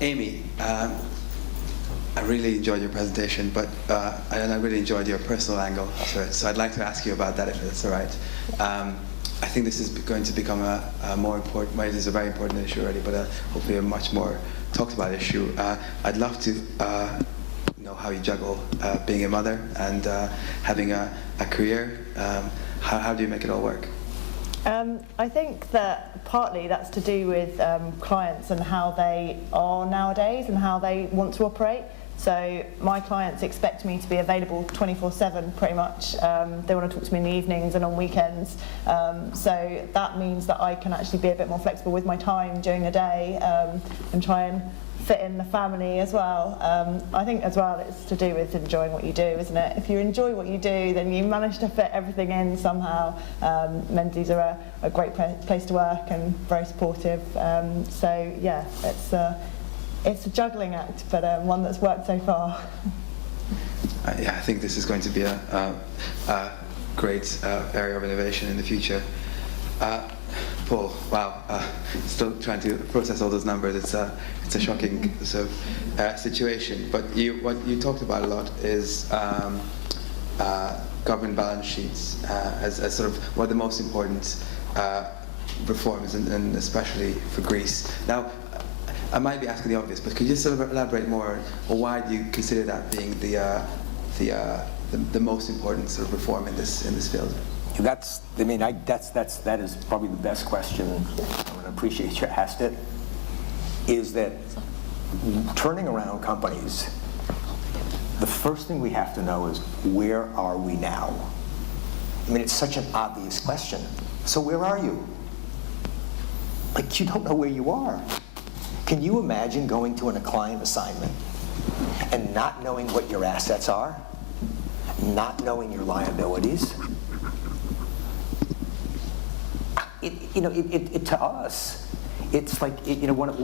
Amy, I really enjoyed your presentation, but and I really enjoyed your personal angle to it. So I'd like to ask you about that, if it's all right. I think this is going to become a more important, well, it is a very important issue already, but hopefully a much more talked about issue. I'd love to know how you juggle being a mother and having a career. How do you make it all work? I think that partly that's to do with clients and how they are nowadays and how they want to operate. So my clients expect me to be available 24/7 pretty much. They want to talk to me in the evenings and on weekends. So that means that I can actually be a bit more flexible with my time during the day and try and fit in the family as well. I think as well it's to do with enjoying what you do, isn't it? If you enjoy what you do, then you manage to fit everything in somehow. Menzies are a great place to work and very supportive. So yeah, it's a juggling act, but one that's worked so far. Yeah, I think this is going to be a great area of innovation in the future. Paul, wow, still trying to process all those numbers. It's a shocking sort of situation. But what you talked about a lot is government balance sheets as sort of one of the most important reforms, and especially for Greece. Now, I might be asking the obvious, but could you sort of elaborate more on why do you consider that being the most important sort of reform in this field? That is probably the best question. I appreciate you asked it. Is that turning around companies? The first thing we have to know is, where are we now? I mean, it's such an obvious question. So where are you? Like, you don't know where you are. Can you imagine going to a client assignment and not knowing what your assets are, not knowing your liabilities? To us, it's like, one of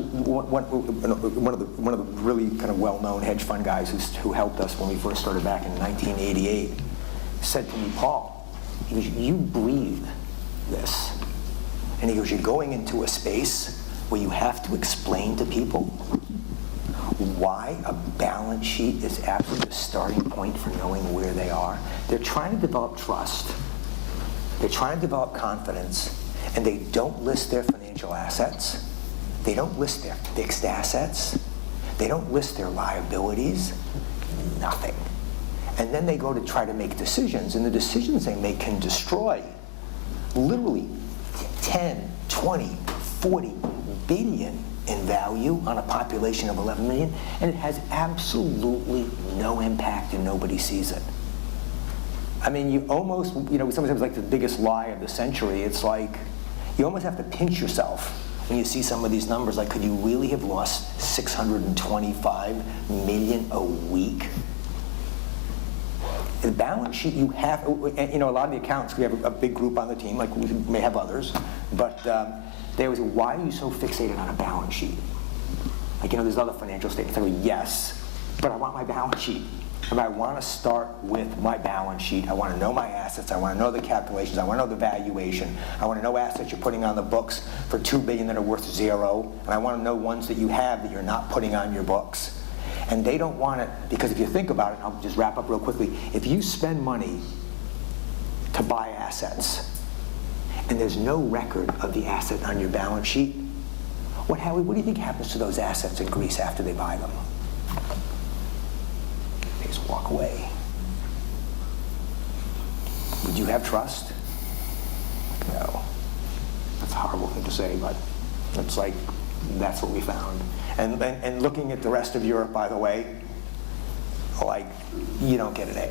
the really kind of well-known hedge fund guys who helped us when we first started back in 1988 said to me, Paul, he goes, you breathe this. And he goes, you're going into a space where you have to explain to people why a balance sheet is actually the starting point for knowing where they are. They're trying to develop trust. They're trying to develop confidence, and they don't list their financial assets. They don't list their fixed assets. They don't list their liabilities. Nothing. And then they go to try to make decisions, and the decisions they make can destroy literally 10, 20, 40 billion in value on a population of 11 million, and it has absolutely no impact and nobody sees it. I mean, you almost, sometimes like the biggest lie of the century, it's like, you almost have to pinch yourself when you see some of these numbers, like, could you really have lost 625 million a week? The balance sheet you have, and, a lot of the accountants, we have a big group on the team, like we may have others, but they always say, why are you so fixated on a balance sheet? Like, there's other financial statements. I go, yes, but I want my balance sheet. And I want to start with my balance sheet. I want to know my assets. I want to know the calculations. I want to know the valuation. I want to know assets you're putting on the books for $2 billion that are worth 0. And I want to know ones that you have that you're not putting on your books. And they don't want it, because if you think about it, I'll just wrap up real quickly. If you spend money to buy assets, and there's no record of the asset on your balance sheet, what do you think happens to those assets in Greece after they buy them? They just walk away. Would you have trust? No. That's a horrible thing to say, but it's like, that's what we found. And looking at the rest of Europe, by the way, like, you don't get an A.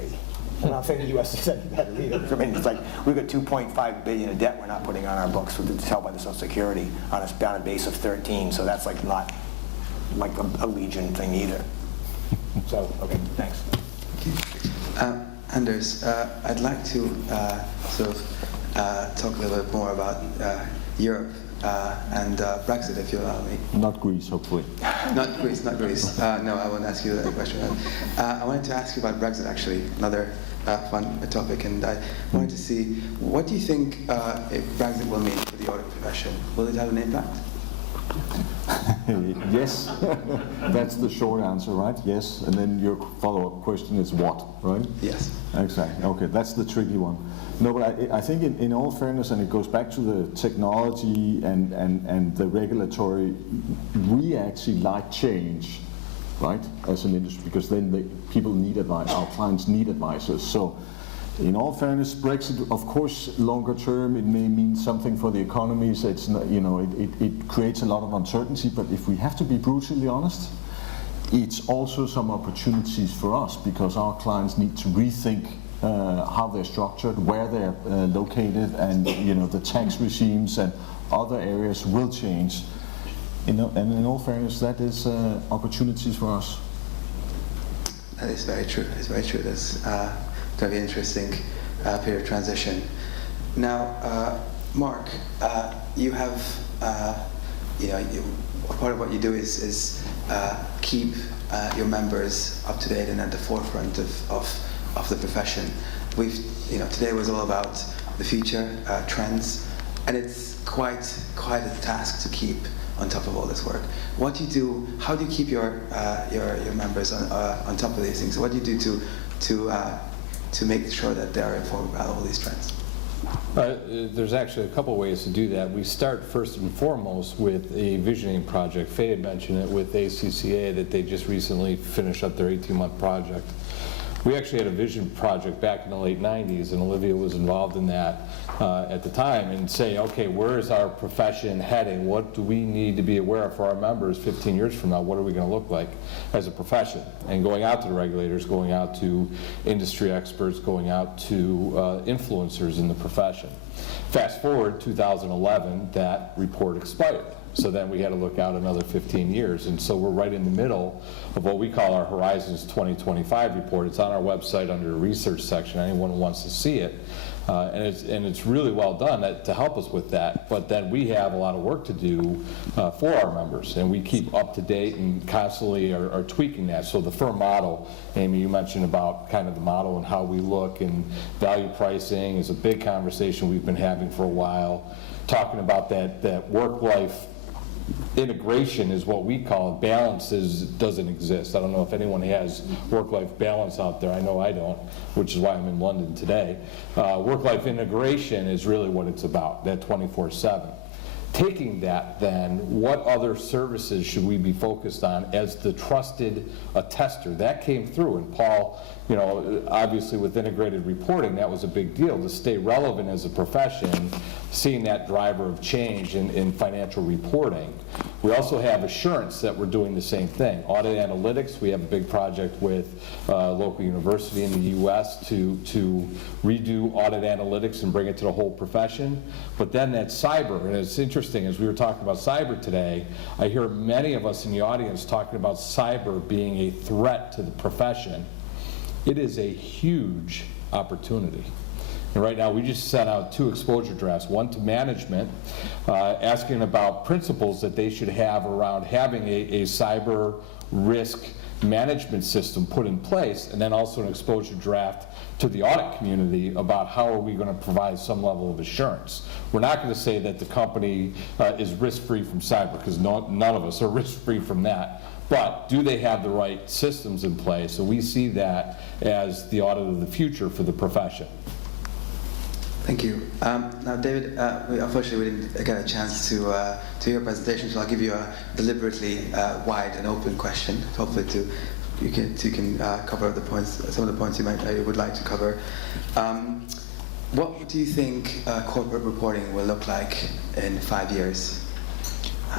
I'm not saying the U.S. is any better either. I mean, it's like, we've got 2.5 billion in debt we're not putting on our books, it's held by the Social Security on a base of 13, so that's like not like a Legion thing either. So, okay, thanks. Anders, I'd like to talk a little bit more about Europe and Brexit, if you allow me. Not Greece, hopefully. Not Greece. No, I won't ask you that question. I wanted to ask you about Brexit, actually, another fun topic, and I wanted to see, what do you think if Brexit will mean for the audit profession? Will it have an impact? Yes, that's the short answer, right? Yes, and then your follow-up question is what, right? Yes. Exactly. Okay, that's the tricky one. No, but I think in all fairness, and it goes back to the technology and the regulatory, we actually like change, right, as an industry, because then people need advice, our clients need advisors. So in all fairness, Brexit, of course, longer term, it may mean something for the economies. It's not, you know, it creates a lot of uncertainty, but if we have to be brutally honest, it's also some opportunities for us, because our clients need to rethink how they're structured, where they're located, and you know, the tax regimes and other areas will change. And in all fairness, that is opportunities for us. That is very true. It's very true. That's going to be an interesting period of transition. Now, Mark, you have, part of what you do is keep your members up to date and at the forefront of the profession. Today was all about the future, trends, and it's quite a task to keep on top of all this work. What do you do? How do you keep your members on top of these things? What do you do to make sure that they are informed about all these trends? There's actually a couple ways to do that. We start first and foremost with a visioning project. Faye had mentioned it with ACCA that they just recently finished up their 18-month project. We actually had a vision project back in the late 90s, and Olivia was involved in that at the time, and say, okay, where is our profession heading? What do we need to be aware of for our members 15 years from now? What are we going to look like as a profession? And going out to the regulators, going out to industry experts, going out to influencers in the profession. Fast forward 2011, that report expired. So then we had to look out another 15 years. And so we're right in the middle of what we call our Horizons 2025 report. It's on our website under the research section, anyone who wants to see it. And it's really well done to help us with that. But then we have a lot of work to do for our members, and we keep up to date and constantly are tweaking that. So the firm model, Amy, you mentioned about kind of the model and how we look, and value pricing is a big conversation we've been having for a while, talking about that work-life integration is what we call it. Balance doesn't exist. I don't know if anyone has work-life balance out there. I know I don't, which is why I'm in London today. Work-life integration is really what it's about, that 24/7. Taking that then, what other services should we be focused on as the trusted attester? That came through, and Paul, obviously with integrated reporting, that was a big deal to stay relevant as a profession, seeing that driver of change in financial reporting. We also have assurance that we're doing the same thing. Audit analytics, we have a big project with a local university in the US to redo audit analytics and bring it to the whole profession. But then that cyber, and it's interesting, as we were talking about cyber today, I hear many of us in the audience talking about cyber being a threat to the profession. It is a huge opportunity. And right now we just sent out 2 exposure drafts, one to management, asking about principles that they should have around having a cyber risk management system put in place, and then also an exposure draft to the audit community about how are we going to provide some level of assurance. We're not going to say that the company is risk-free from cyber, because none of us are risk-free from that. But do they have the right systems in place? So we see that as the audit of the future for the profession. Thank you. Now, David, unfortunately we didn't get a chance to hear a presentation, so I'll give you a deliberately wide and open question, hopefully you can cover the points, some of the points you would like to cover. What do you think corporate reporting will look like in 5 years?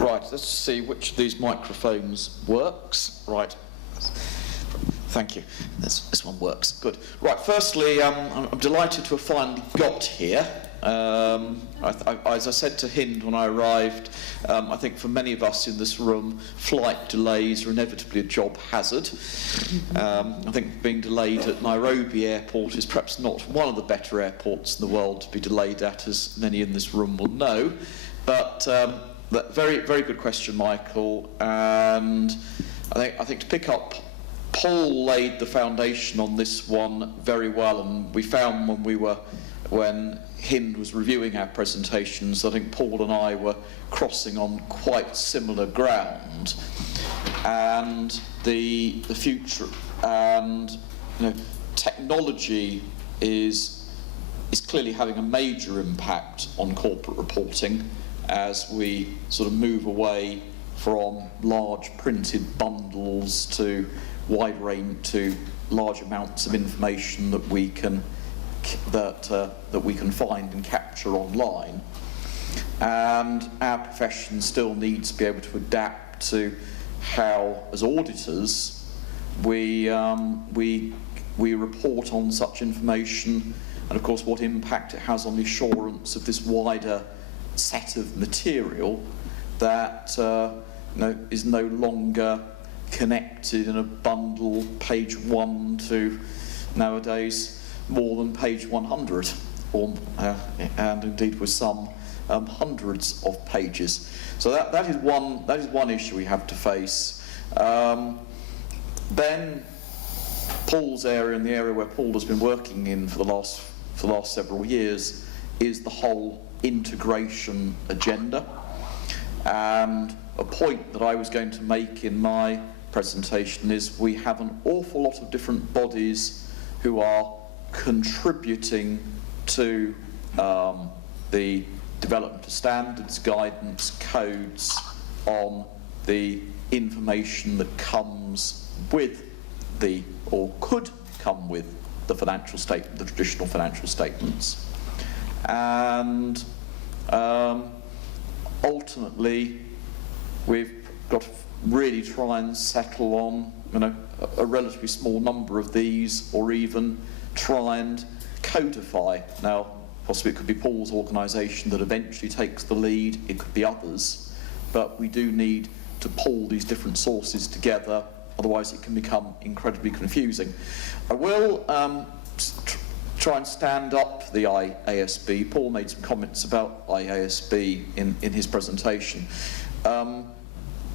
Right, let's see which of these microphones works. Right. Thank you. This one works. Good. Right, firstly, I'm delighted to have finally got here. As I said to Hind when I arrived, I think for many of us in this room, flight delays are inevitably a job hazard. I think being delayed at Nairobi airport is perhaps not one of the better airports in the world to be delayed at, as many in this room will know. But very, very good question, Michael. And I think to pick up, Paul laid the foundation on this one very well, and we found when we were when Hind was reviewing our presentations, I think Paul and I were crossing on quite similar ground, and the future and technology is clearly having a major impact on corporate reporting as we sort of move away from large printed bundles to wide range to large amounts of information that we can find and capture online. And our profession still needs to be able to adapt to how, as auditors, we report on such information, and of course what impact it has on the assurance of this wider set of material that is no longer connected in a bundle, page 1 to nowadays more than page 100, and indeed with some hundreds of pages. So that is one issue we have to face. Then Paul's area, and the area where Paul has been working in for the last several years, is the whole integration agenda. And a point that I was going to make in my presentation is we have an awful lot of different bodies who are contributing to the development of standards, guidance, codes on the information that comes with or could come with the financial statement, the traditional financial statements. And ultimately, we've got to really try and settle on a relatively small number of these, or even try and codify. Now, possibly it could be Paul's organisation that eventually takes the lead, it could be others, but we do need to pull these different sources together, otherwise it can become incredibly confusing. I will try and stand up the IASB. Paul made some comments about IASB in his presentation.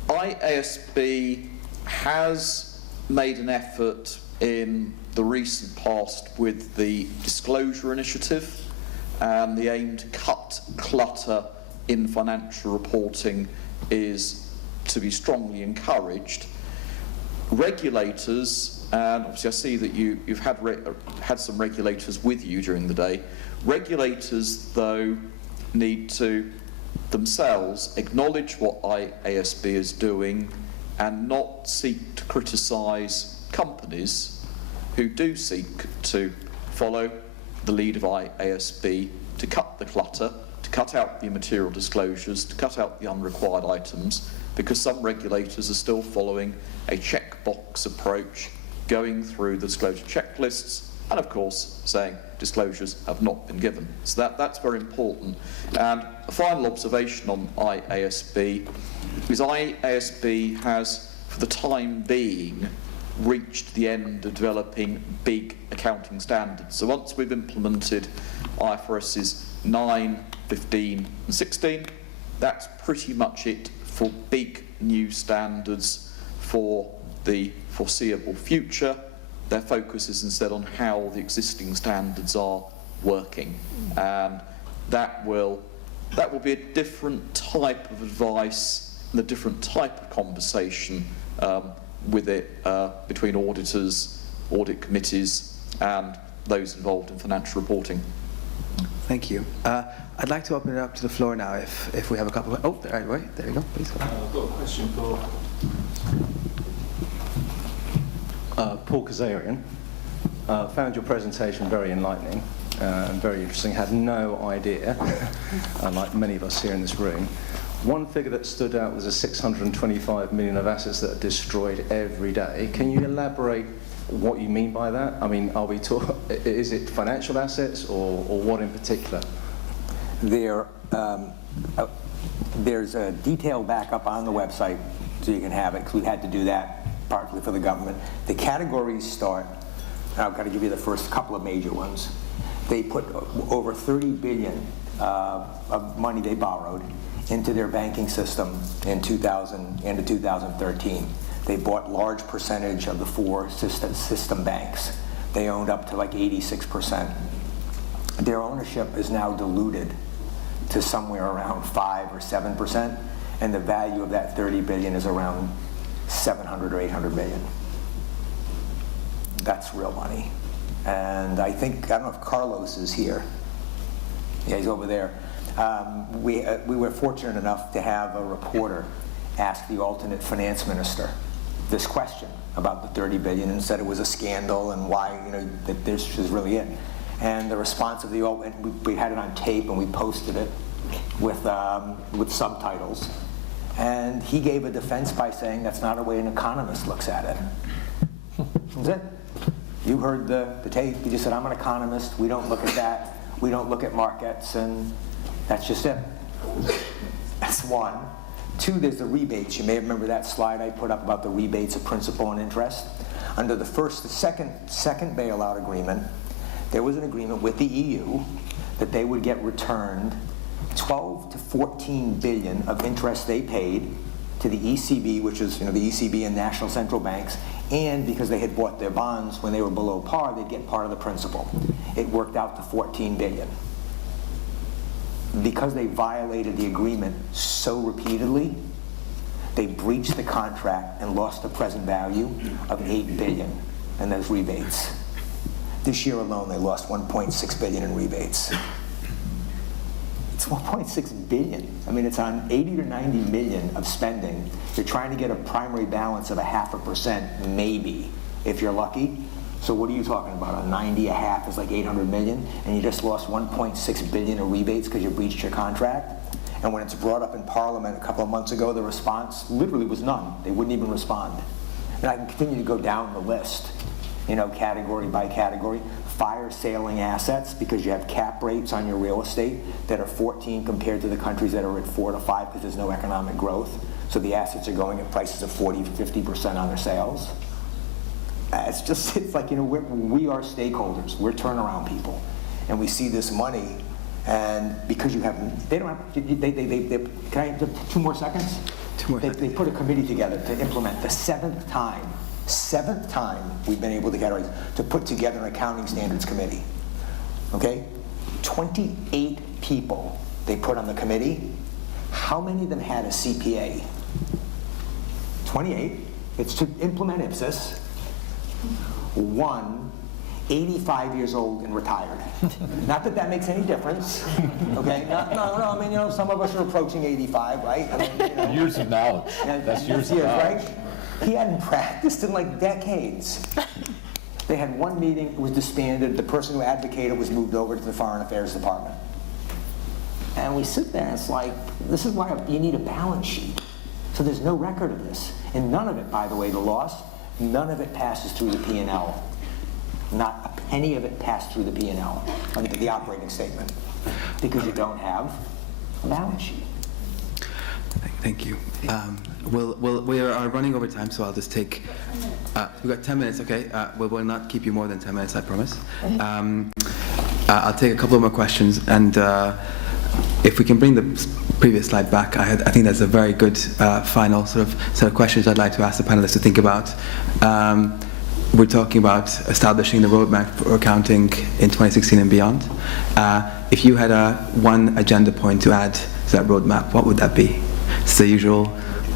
IASB has made an effort in the recent past with the disclosure initiative, and the aim to cut clutter in financial reporting is to be strongly encouraged. Regulators, and obviously I see that you've had some regulators with you during the day. Regulators, though, need to themselves acknowledge what IASB is doing and not seek to criticise companies who do seek to follow the lead of IASB to cut the clutter, to cut out the immaterial disclosures, to cut out the unrequired items, because some regulators are still following a checkbox approach, going through the disclosure checklists, and of course saying disclosures have not been given. So that's very important. And a final observation on IASB is IASB has, for the time being, reached the end of developing big accounting standards. So once we've implemented IFRS's 9, 15 and 16, that's pretty much it for big new standards for the foreseeable future. Their focus is instead on how the existing standards are working, and that will be a different type of advice and a different type of conversation with it between auditors, audit committees, and those involved in financial reporting. Thank you. I'd like to open it up to the floor now if we have a couple of... Oh, there you go. Please go. I've got a question for Paul Kazarian. Found your presentation very enlightening and very interesting. Had no idea, like many of us here in this room. One figure that stood out was the 625 million of assets that are destroyed every day. Can you elaborate what you mean by that? I mean, is it financial assets or what in particular? There's a detailed backup on the website, so you can have it, because we've had to do that partly for the government. The categories start, I've got to give you the first couple of major ones. They put over 30 billion of money they borrowed into their banking system in 2013. They bought large percentage of the 4 system banks. They owned up to like 86%. their ownership is now diluted to somewhere around 5 or 7%, and the value of that 30 billion is around 700 or 800 million. That's real money. And I don't know if Carlos is here. Yeah, he's over there. We were fortunate enough to have a reporter ask the alternate finance minister this question about the 30 billion and said it was a scandal and why, that this is really it. And the response of we had it on tape and we posted it with subtitles. And he gave a defense by saying that's not the way an economist looks at it. That's it. You heard the tape. He just said, I'm an economist. We don't look at that. We don't look at markets, and that's just it. That's one. Two, there's the rebates. You may remember that slide I put up about the rebates of principal and interest. Under the second bailout agreement, there was an agreement with the EU that they would get returned 12 to 14 billion of interest they paid to the ECB, which is the ECB and national central banks, and because they had bought their bonds when they were below par, they'd get part of the principal. It worked out to 14 billion. Because they violated the agreement so repeatedly, they breached the contract and lost the present value of 8 billion in those rebates. This year alone, they lost 1.6 billion in rebates. It's 1.6 billion. I mean, it's on 80 to 90 million of spending. You're trying to get a primary balance of 0.5%, maybe, if you're lucky. So what are you talking about? A 90, a half is like 800 million, and you just lost 1.6 billion in rebates because you breached your contract? And when it's brought up in Parliament a couple of months ago, the response literally was none. They wouldn't even respond. And I can continue to go down the list, category by category. Fire sailing assets, because you have cap rates on your real estate that are 14 compared to the countries that are at 4 to 5 because there's no economic growth. So the assets are going at prices of 40 to 50% on their sales. It's like, we are stakeholders. We're turnaround people. And we see this money, and because can I have 2 more seconds? 2 more seconds. They put a committee together to implement the 7th time we've been able to get to put together an accounting standards committee. Okay? 28 people they put on the committee. How many of them had a CPA? 28. It's to implement IPSIS. 1, 85 years old and retired. Not that makes any difference. Okay? No. I mean, some of us are approaching 85, right? I mean, Years of knowledge. That's years of knowledge. Right? He hadn't practiced in like decades. They had one meeting, it was disbanded, the person who advocated was moved over to the Foreign Affairs Department. And we sit there and it's like, this is why you need a balance sheet. So there's no record of this. And none of it, by the way, the loss, none of it passes through the P&L. Not a penny of it passed through the P&L, under the operating statement, because you don't have a balance sheet. Thank you. We are running over time, so I'll just take. We've got 10 minutes, okay? We will not keep you more than 10 minutes, I promise. I'll take a couple of more questions, and if we can bring the previous slide back, I think that's a very good final sort of set of questions I'd like to ask the panelists to think about. We're talking about establishing the roadmap for accounting in 2016 and beyond. If you had one agenda point to add to that roadmap, what would that be? It's the usual,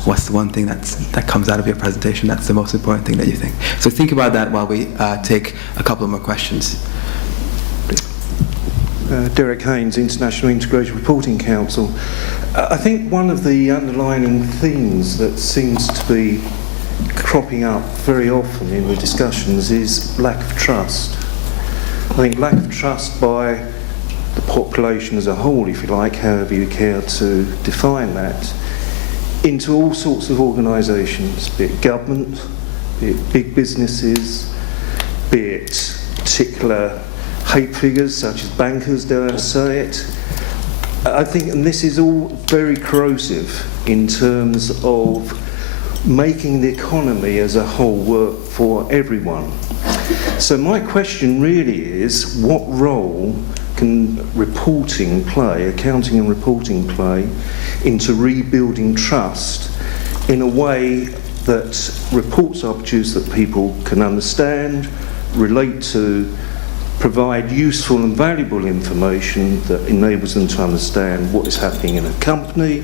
what's the one thing that comes out of your presentation that's the most important thing that you think? So think about that while we take a couple more questions. Derek Haynes, International Integrated Reporting Council. I think one of the underlying themes that seems to be cropping up very often in the discussions is lack of trust. I think lack of trust by the population as a whole, if you like, however you care to define that, into all sorts of organisations, be it government, be it big businesses, be it particular hate figures such as bankers, dare I say it. I think, and this is all very corrosive in terms of making the economy as a whole work for everyone. So my question really is, what role can reporting play, accounting and reporting play, into rebuilding trust in a way that reports are produced that people can understand, relate to, provide useful and valuable information that enables them to understand what is happening in a company,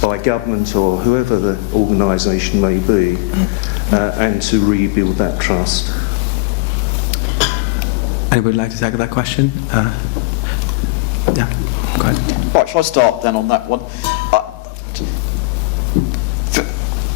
by government or whoever the organisation may be, and to rebuild that trust. Anybody like to tackle that question? Yeah, go ahead. Right, shall I start then on that one?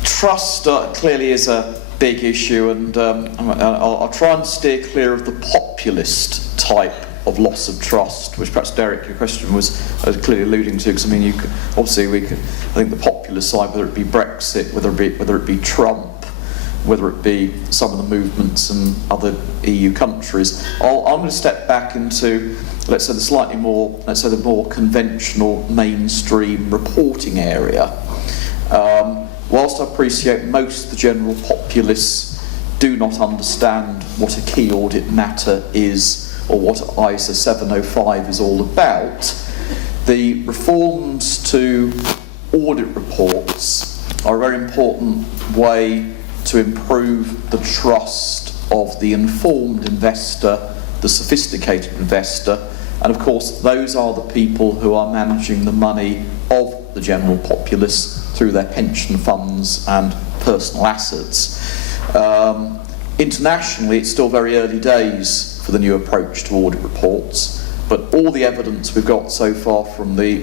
Trust clearly is a big issue, and I'll try and steer clear of the populist type of loss of trust, which perhaps Derek, your question was clearly alluding to, because I mean, I think the populist side, whether it be Brexit, whether it be Trump, whether it be some of the movements in other EU countries, I'm going to step back into, let's say, the more conventional mainstream reporting area. Whilst I appreciate most of the general populace do not understand what a key audit matter is or what ISA 705 is all about, the reforms to audit reports are a very important way to improve the trust of the informed investor, the sophisticated investor, and of course those are the people who are managing the money of the general populace through their pension funds and personal assets. Internationally, it's still very early days for the new approach to audit reports, but all the evidence we've got so far from the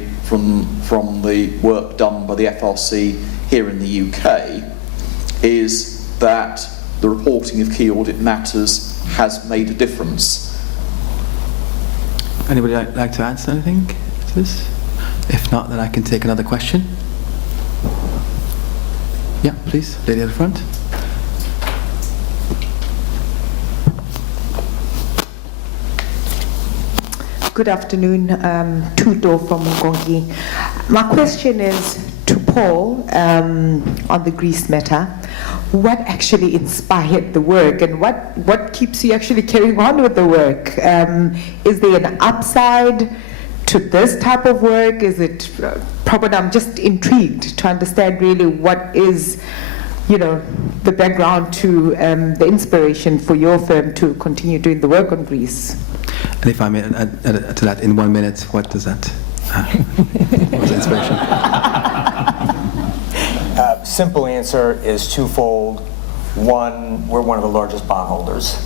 work done by the FRC here in the UK is that the reporting of key audit matters has made a difference. Anybody like to answer anything to this? If not, then I can take another question. Yeah, please, lady at the front. Good afternoon, Tuto from Mugongi. My question is to Paul on the Greece matter. What actually inspired the work, and what keeps you actually carrying on with the work? Is there an upside to this type of work? Is it probably, I'm just intrigued to understand really what is, the background to the inspiration for your firm to continue doing the work on Greece. And if I may add to that in 1 minute, what does that? What was the inspiration? Simple answer is twofold. One, we're one of the largest bondholders,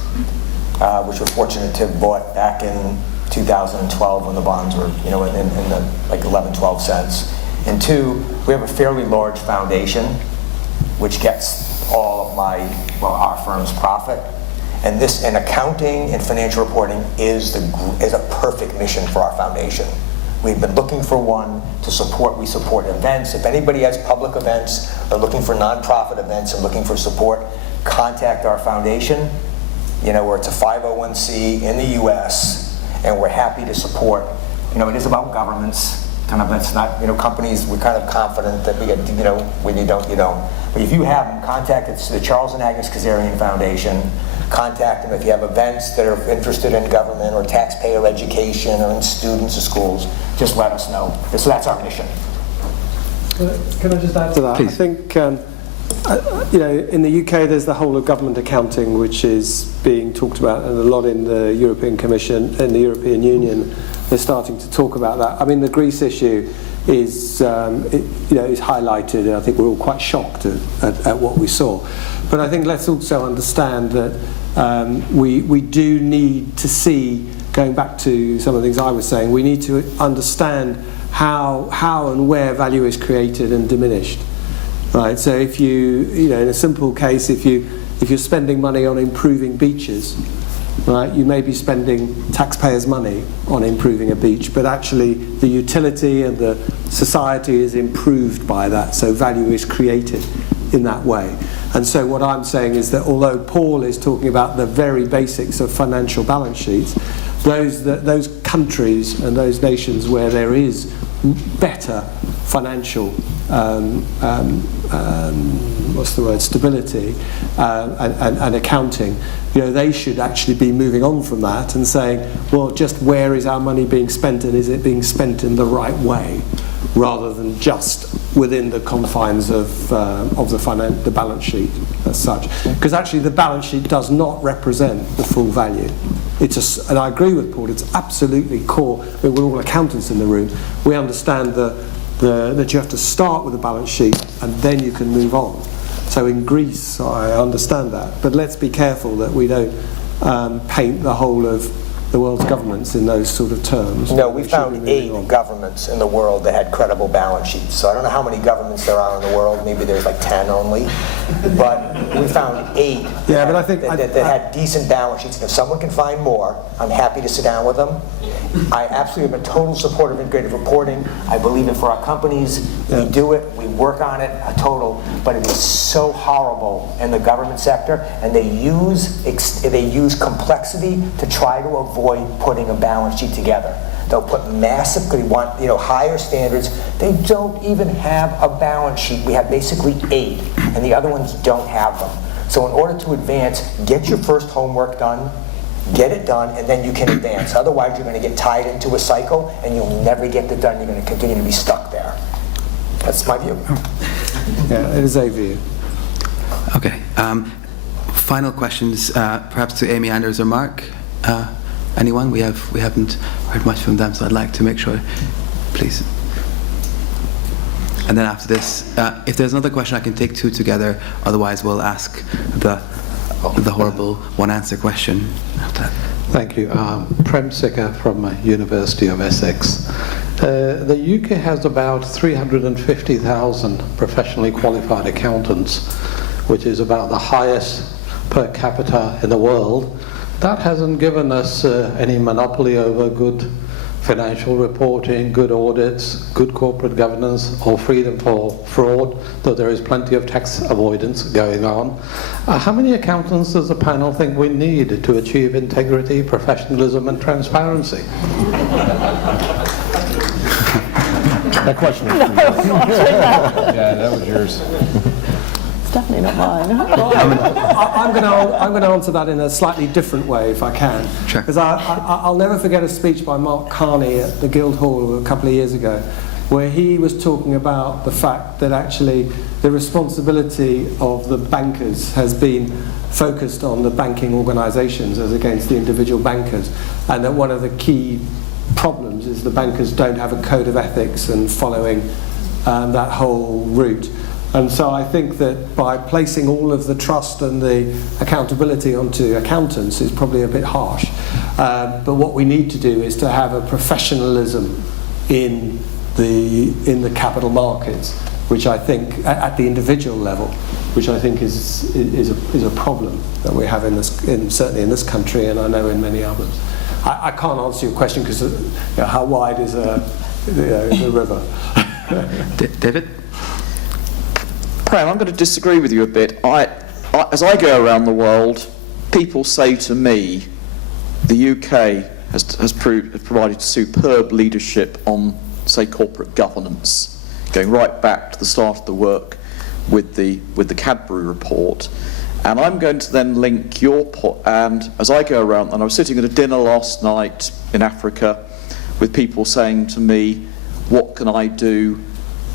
which we're fortunate to have bought back in 2012 when the bonds were, in the like 11, 12 cents. And two, we have a fairly large foundation, which gets all of our firm's profit. And this, in accounting and financial reporting, is a perfect mission for our foundation. We've been looking for one to support. We support events. If anybody has public events or looking for nonprofit events and looking for support, contact our foundation. Where it's a 501c in the U.S. and we're happy to support. It is about governments. It's not, companies. We're kind of confident that we get. When you don't, you don't. But if you have them, contact the Charles and Agnes Kazarian Foundation. Contact them if you have events that are interested in government or taxpayer education or in students or schools. Just let us know. So that's our mission. Can I just add to that? Please. I think, in the UK there's the whole of government accounting, which is being talked about, and a lot in the European Commission and the European Union. They're starting to talk about that. I mean, the Greece issue is, is highlighted, and I think we're all quite shocked at what we saw. But I think let's also understand that we do need to see, going back to some of the things I was saying, we need to understand how and where value is created and diminished. Right. So if in a simple case, if you're spending money on improving beaches, right, you may be spending taxpayers' money on improving a beach, but actually the utility and the society is improved by that. So value is created in that way. And so what I'm saying is that although Paul is talking about the very basics of financial balance sheets, those countries and those nations where there is better financial stability and accounting, they should actually be moving on from that and saying, well, just where is our money being spent, and is it being spent in the right way, rather than just within the confines of the balance sheet as such. Because actually the balance sheet does not represent the full value. And I agree with Paul, it's absolutely core. I mean, we're all accountants in the room. We understand that you have to start with a balance sheet and then you can move on. So in Greece, I understand that. But let's be careful that we don't paint the whole of the world's governments in those sort of terms. No, we found 8 governments in the world that had credible balance sheets. So I don't know how many governments there are in the world. Maybe there's like 10 only. But we found 8 but I think that had decent balance sheets. And if someone can find more, I'm happy to sit down with them. I absolutely am a total supporter of integrated reporting. I believe it for our companies. We do it. We work on it. A total. But it is so horrible in the government sector, and they use complexity to try to avoid putting a balance sheet together. They'll put massive, because they want higher standards. They don't even have a balance sheet. We have basically 8, and the other ones don't have them. So in order to advance, get your first homework done, get it done, and then you can advance. Otherwise, you're going to get tied into a cycle, and you'll never get it done. You're going to continue to be stuck there. That's my view. Yeah, it is a view. Okay. Final questions, perhaps to Amy, Anders, or Mark. Anyone? We haven't heard much from them, so I'd like to make sure, please. And then after this, if there's another question, I can take 2 together. Otherwise, we'll ask the horrible one-answer question. Thank you. Prem Sikka from University of Essex. The UK has about 350,000 professionally qualified accountants, which is about the highest per capita in the world. That hasn't given us any monopoly over good financial reporting, good audits, good corporate governance, or freedom for fraud, though there is plenty of tax avoidance going on. How many accountants does the panel think we need to achieve integrity, professionalism, and transparency? That question was Yeah, that was yours. Definitely not mine. I'm going to answer that in a slightly different way, if I can. Sure. Because I'll never forget a speech by Mark Carney at the Guildhall a couple of years ago, where he was talking about the fact that actually the responsibility of the bankers has been focused on the banking organisations as against the individual bankers, and that one of the key problems is the bankers don't have a code of ethics and following that whole route. And so I think that by placing all of the trust and the accountability onto accountants is probably a bit harsh. But what we need to do is to have a professionalism in the capital markets, which I think at the individual level, which I think is a problem that we have certainly in this country, and I know in many others. I can't answer your question because how wide is the river? David? Prem, I'm going to disagree with you a bit. As I go around the world, people say to me, the UK has provided superb leadership on, say, corporate governance, going right back to the start of the work with the Cadbury report. And I'm going to then link and as I go around, and I was sitting at a dinner last night in Africa with people saying to me, what can I do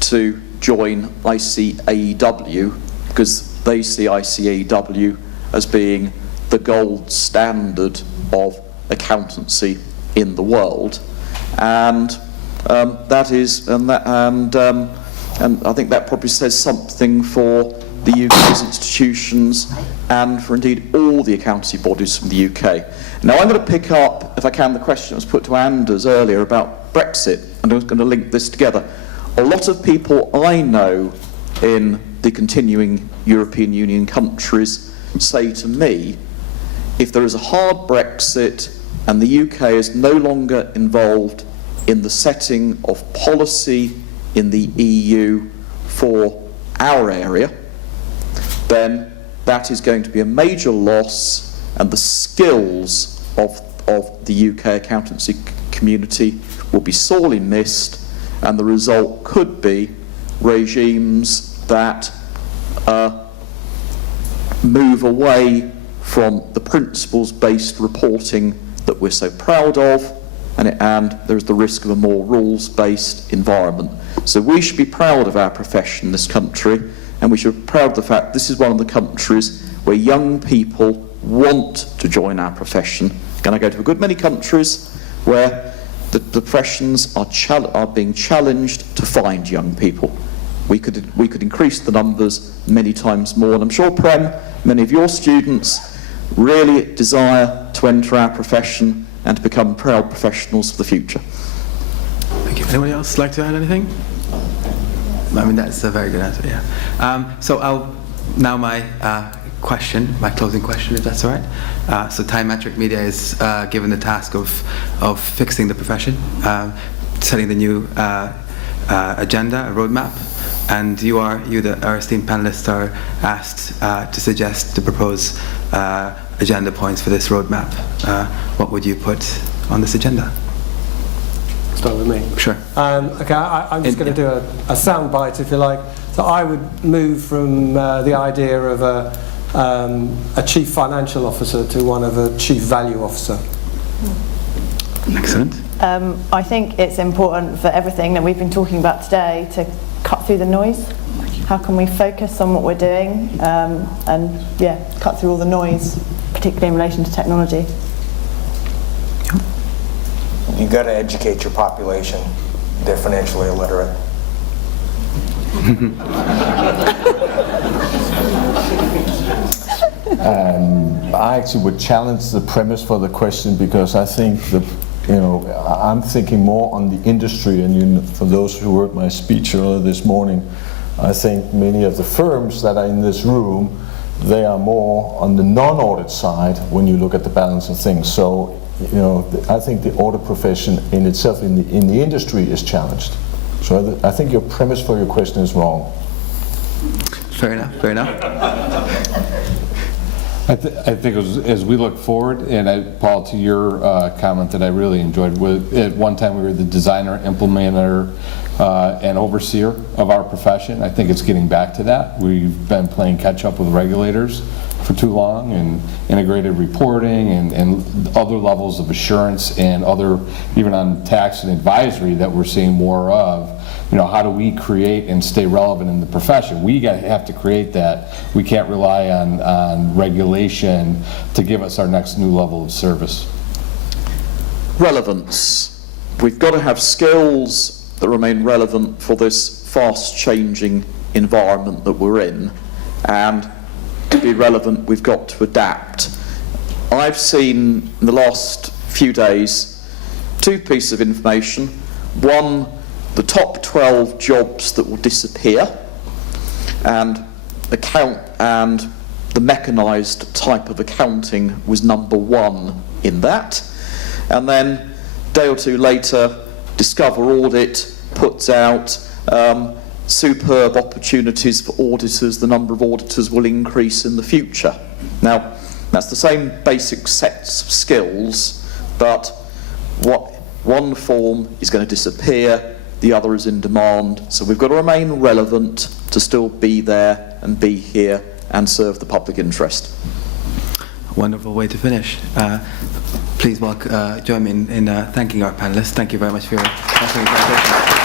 to join ICAEW, because they see ICAEW as being the gold standard of accountancy in the world, and I think that probably says something for the UK's institutions and for indeed all the accountancy bodies from the UK. Now I'm going to pick up, if I can, the question that was put to Anders earlier about Brexit, and I'm going to link this together. A lot of people I know in the continuing European Union countries say to me, if there is a hard Brexit and the UK is no longer involved in the setting of policy in the EU for our area, then that is going to be a major loss, and the skills of the UK accountancy community will be sorely missed. And the result could be regimes that move away from the principles-based reporting that we're so proud of, and there's the risk of a more rules-based environment. So we should be proud of our profession in this country, and we should be proud of the fact this is one of the countries where young people want to join our profession. Can I go to a good many countries where the professions are being challenged to find young people? We could increase the numbers many times more, and I'm sure, Prem, many of your students really desire to enter our profession and to become proud professionals for the future. Thank you. Anyone else like to add anything? I mean, that's a very good answer, yeah. So now my closing question, if that's all right. So Time Metric Media is given the task of fixing the profession, setting the new agenda, a roadmap, and our esteemed panelists are asked to propose agenda points for this roadmap. What would you put on this agenda? Start with me. Sure. Okay, I'm just going to do a sound bite, if you like. So I would move from the idea of a chief financial officer to one of a chief value officer. Excellent. I think it's important for everything that we've been talking about today to cut through the noise. How can we focus on what we're doing and cut through all the noise, particularly in relation to technology? You got to educate your population. They're financially illiterate. I actually would challenge the premise for the question, because I think I'm thinking more on the industry, and for those who heard my speech earlier this morning, I think many of the firms that are in this room, they are more on the non-audit side when you look at the balance of things. So, I think the audit profession in itself in the industry is challenged. So I think your premise for your question is wrong. Fair enough, fair enough. I think as we look forward, and Paul, to your comment that I really enjoyed, at one time we were the designer, implementer, and overseer of our profession. I think it's getting back to that. We've been playing catch up with regulators for too long, and integrated reporting and other levels of assurance, and even on tax and advisory that we're seeing more of. How do we create and stay relevant in the profession? We have to create that. We can't rely on regulation to give us our next new level of service. Relevance. We've got to have skills that remain relevant for this fast-changing environment that we're in, and to be relevant, we've got to adapt. I've seen in the last few days 2 pieces of information. One, the top 12 jobs that will disappear, and the mechanised type of accounting was number 1 in that. And then a day or 2 later, Discover Audit puts out superb opportunities for auditors. The number of auditors will increase in the future. Now, that's the same basic sets of skills, but one form is going to disappear, the other is in demand, so we've got to remain relevant to still be there and be here and serve the public interest. Wonderful way to finish. Please join me in thanking our panelists. Thank you very much for your presentation.